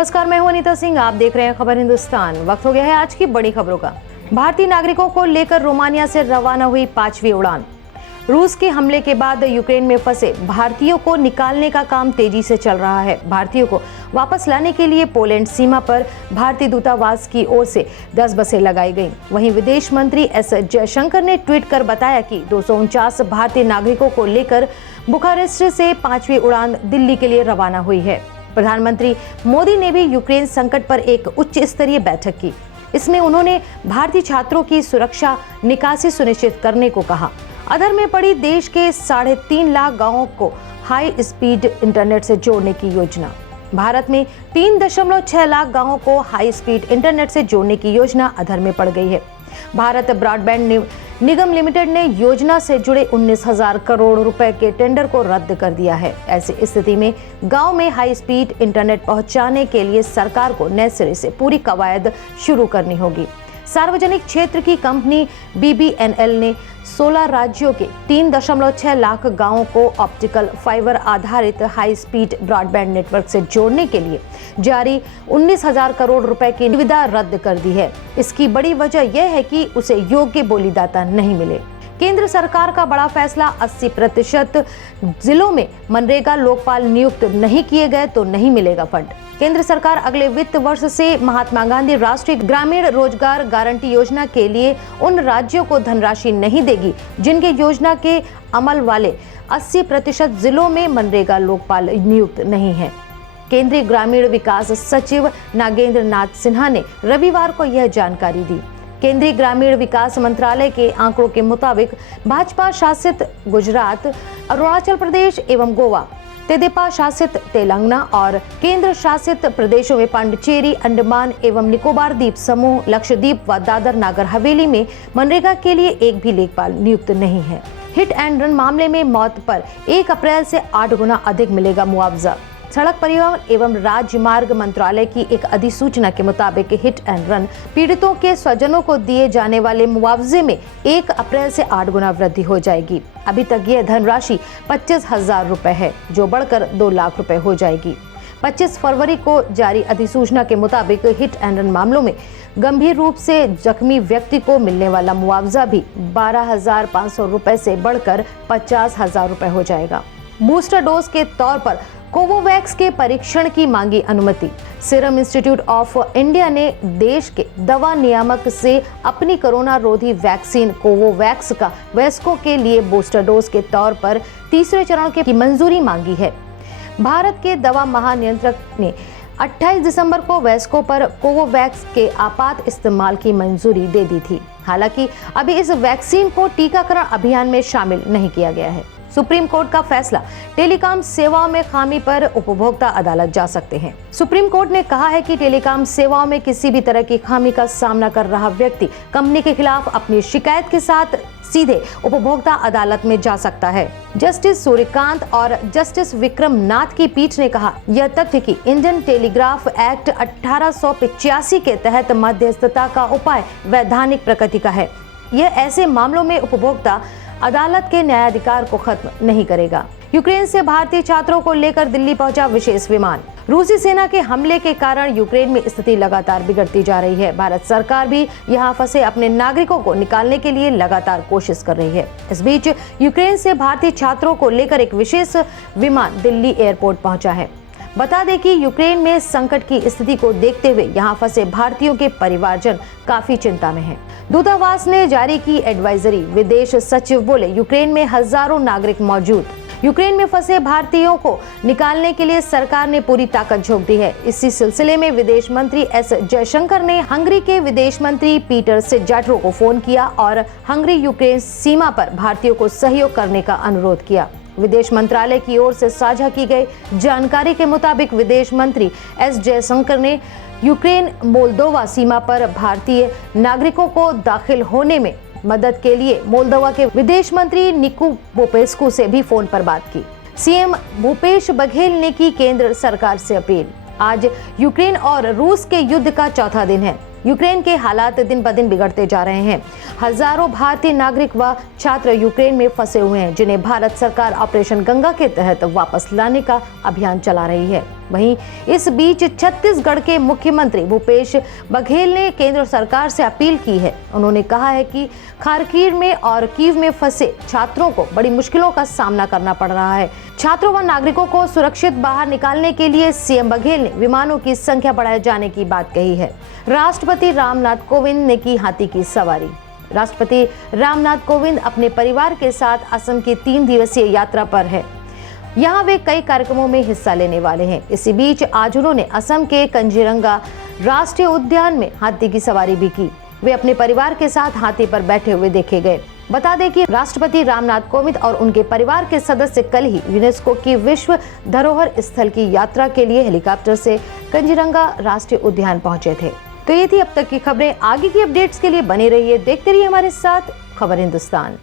नमस्कार, मैं हूं अनीता सिंह। आप देख रहे हैं खबर हिंदुस्तान। वक्त हो गया है आज की बड़ी खबरों का। भारतीय नागरिकों को लेकर रोमानिया से रवाना हुई 5वीं उड़ान। रूस के हमले के बाद यूक्रेन में फंसे भारतीयों को निकालने का काम तेजी से चल रहा है। भारतीयों को वापस लाने के लिए पोलैंड सीमा पर भारतीय दूतावास की ओर से 10 बसें लगाई गईं। वहीं विदेश मंत्री एस जयशंकर ने ट्वीट कर बताया कि 249 भारतीय नागरिकों को लेकर बुखारेस्ट से 5वीं उड़ान दिल्ली के लिए रवाना हुई है। प्रधानमंत्री मोदी ने भी यूक्रेन संकट पर एक उच्च स्तरीय बैठक की। इसमें उन्होंने भारतीय छात्रों की सुरक्षा निकासी सुनिश्चित करने को कहा। अधर में पड़ी देश के 3.5 लाख गांवों को हाई स्पीड इंटरनेट से जोड़ने की योजना। भारत में 3.6 लाख गांवों को हाई स्पीड इंटरनेट से जोड़ने की योजना अधर में पड़ गई है। भारत ब्रॉडबैंड निगम लिमिटेड ने योजना से जुड़े 19,000 करोड़ रुपए के टेंडर को रद्द कर दिया है। ऐसी स्थिति में गांव में हाई स्पीड इंटरनेट पहुंचाने के लिए सरकार को नए सिरे से पूरी कवायद शुरू करनी होगी। सार्वजनिक क्षेत्र की कंपनी BBNL ने 16 राज्यों के 3.6 लाख गांवों को ऑप्टिकल फाइबर आधारित हाई स्पीड ब्रॉडबैंड नेटवर्क से जोड़ने के लिए जारी 19,000 करोड़ रुपए की निविदा रद्द कर दी है। इसकी बड़ी वजह यह है कि उसे योग्य बोलीदाता नहीं मिले। केंद्र सरकार का बड़ा फैसला, 80% जिलों में मनरेगा लोकपाल नियुक्त नहीं किए गए तो नहीं मिलेगा फंड। केंद्र सरकार अगले वित्त वर्ष से महात्मा गांधी राष्ट्रीय ग्रामीण रोजगार गारंटी योजना के लिए उन राज्यों को धनराशि नहीं देगी जिनके योजना के अमल वाले 80% जिलों में मनरेगा लोकपाल नियुक्त नहीं है। केंद्रीय ग्रामीण विकास सचिव नागेंद्र नाथ सिन्हा ने रविवार को यह जानकारी दी। केंद्रीय ग्रामीण विकास मंत्रालय के आंकड़ों के मुताबिक भाजपा शासित गुजरात, अरुणाचल प्रदेश एवं गोवा, तेदेपा शासित तेलंगाना और केंद्र शासित प्रदेशों में पांडिचेरी, अंडमान एवं निकोबार द्वीप समूह, लक्षद्वीप व दादर नागर हवेली में मनरेगा के लिए एक भी लेखपाल नियुक्त नहीं है। हिट एंड रन मामले में मौत पर 1 अप्रैल से 8 गुना अधिक मिलेगा मुआवजा। सड़क परिवहन एवं राजमार्ग मंत्रालय की एक अधिसूचना के मुताबिक हिट एंड रन पीड़ितों के स्वजनों को दिए जाने वाले मुआवजे में 1 अप्रैल से 8 गुना वृद्धि हो जाएगी। अभी तक यह धनराशि 25,000 रुपए है, जो बढ़कर 2 लाख रुपए हो जाएगी। 25 फरवरी को जारी अधिसूचना के मुताबिक हिट एंड रन मामलों में गंभीर रूप से जख्मी व्यक्ति को मिलने वाला मुआवजा भी 12,500 रुपए से बढ़कर 50,000 रुपए हो जाएगा। बूस्टर डोज के तौर पर कोवोवैक्स के परीक्षण की मांगी अनुमति। सीरम इंस्टीट्यूट ऑफ इंडिया ने देश के दवा नियामक से अपनी कोरोना रोधी वैक्सीन कोवोवैक्स का वयस्कों के लिए बूस्टर डोज के तौर पर तीसरे चरण की मंजूरी मांगी है। भारत के दवा महानियंत्रक ने 28 दिसंबर को वयस्कों पर कोवोवैक्स के आपात इस्तेमाल की मंजूरी दे दी थी। हालांकि अभी इस वैक्सीन को टीकाकरण अभियान में शामिल नहीं किया गया है। सुप्रीम कोर्ट का फैसला, टेलीकॉम सेवाओं में खामी पर उपभोक्ता अदालत जा सकते हैं। सुप्रीम कोर्ट ने कहा है कि टेलीकॉम सेवाओं में किसी भी तरह की खामी का सामना कर रहा व्यक्ति कंपनी के खिलाफ अपनी शिकायत के साथ सीधे उपभोक्ता अदालत में जा सकता है। जस्टिस सूर्यकांत और जस्टिस विक्रम नाथ की पीठ ने कहा, यह तथ्य कि इंडियन टेलीग्राफ एक्ट 1885 के तहत मध्यस्थता का उपाय वैधानिक प्रकृति का है। यह ऐसे मामलों में उपभोक्ता अदालत के न्यायाधिकार को खत्म नहीं करेगा। यूक्रेन से भारतीय छात्रों को लेकर दिल्ली पहुंचा विशेष विमान। रूसी सेना के हमले के कारण यूक्रेन में स्थिति लगातार बिगड़ती जा रही है। भारत सरकार भी यहां फंसे अपने नागरिकों को निकालने के लिए लगातार कोशिश कर रही है। इस बीच यूक्रेन से भारतीय छात्रों को लेकर एक विशेष विमान दिल्ली एयरपोर्ट पहुंचा है। बता दें कि यूक्रेन में संकट की स्थिति को देखते हुए यहां फंसे भारतीयों के परिवारजन काफी चिंता में हैं। दूतावास ने जारी की एडवाइजरी। विदेश सचिव बोले, यूक्रेन में हजारों नागरिक मौजूद। यूक्रेन में फंसे भारतीयों को निकालने के लिए सरकार ने पूरी ताकत झोंक दी है। इसी सिलसिले में विदेश मंत्री एस जयशंकर ने हंगरी के विदेश मंत्री पीटर सेजाट्रो को फोन किया और हंगरी यूक्रेन सीमा पर भारतीयों को सहयोग करने का अनुरोध किया। विदेश मंत्रालय की ओर से साझा की गई जानकारी के मुताबिक विदेश मंत्री एस जयशंकर ने यूक्रेन मोल्दोवा सीमा पर भारतीय नागरिकों को दाखिल होने में मदद के लिए मोल्दोवा के विदेश मंत्री निकू पोपेस्कू से भी फोन पर बात की। सीएम भूपेश बघेल ने की केंद्र सरकार से अपील। आज यूक्रेन और रूस के युद्ध का चौथा दिन है। यूक्रेन के हालात दिन ब दिन बिगड़ते जा रहे हैं। हजारों भारतीय नागरिक व छात्र यूक्रेन में फंसे हुए हैं, जिन्हें भारत सरकार ऑपरेशन गंगा के तहत वापस लाने का अभियान चला रही है। वहीं इस बीच छत्तीसगढ़ के मुख्यमंत्री भूपेश बघेल ने केंद्र सरकार से अपील की है। उन्होंने कहा है कि खारकीव में और कीव में फंसे छात्रों को बड़ी मुश्किलों का सामना करना पड़ रहा है। छात्रों व नागरिकों को सुरक्षित बाहर निकालने के लिए सीएम बघेल ने विमानों की संख्या बढ़ाए जाने की बात कही है। राष्ट्रपति रामनाथ कोविंद ने की हाथी की सवारी। राष्ट्रपति रामनाथ कोविंद अपने परिवार के साथ असम की 3 दिवसीय यात्रा पर है। यहाँ वे कई कार्यक्रमों में हिस्सा लेने वाले हैं। इसी बीच आज उन्होंने असम के कंजीरंगा राष्ट्रीय उद्यान में हाथी की सवारी भी की। वे अपने परिवार के साथ हाथी पर बैठे हुए देखे गए। बता दें कि राष्ट्रपति रामनाथ कोविंद और उनके परिवार के सदस्य कल ही यूनेस्को की विश्व धरोहर स्थल की यात्रा के लिए हेलीकॉप्टर से कंजीरंगा राष्ट्रीय उद्यान पहुंचे थे। तो ये थी अब तक की खबरें। आगे की अपडेट्स के लिए बने रहिए, देखते रहिए हमारे साथ खबर हिंदुस्तान।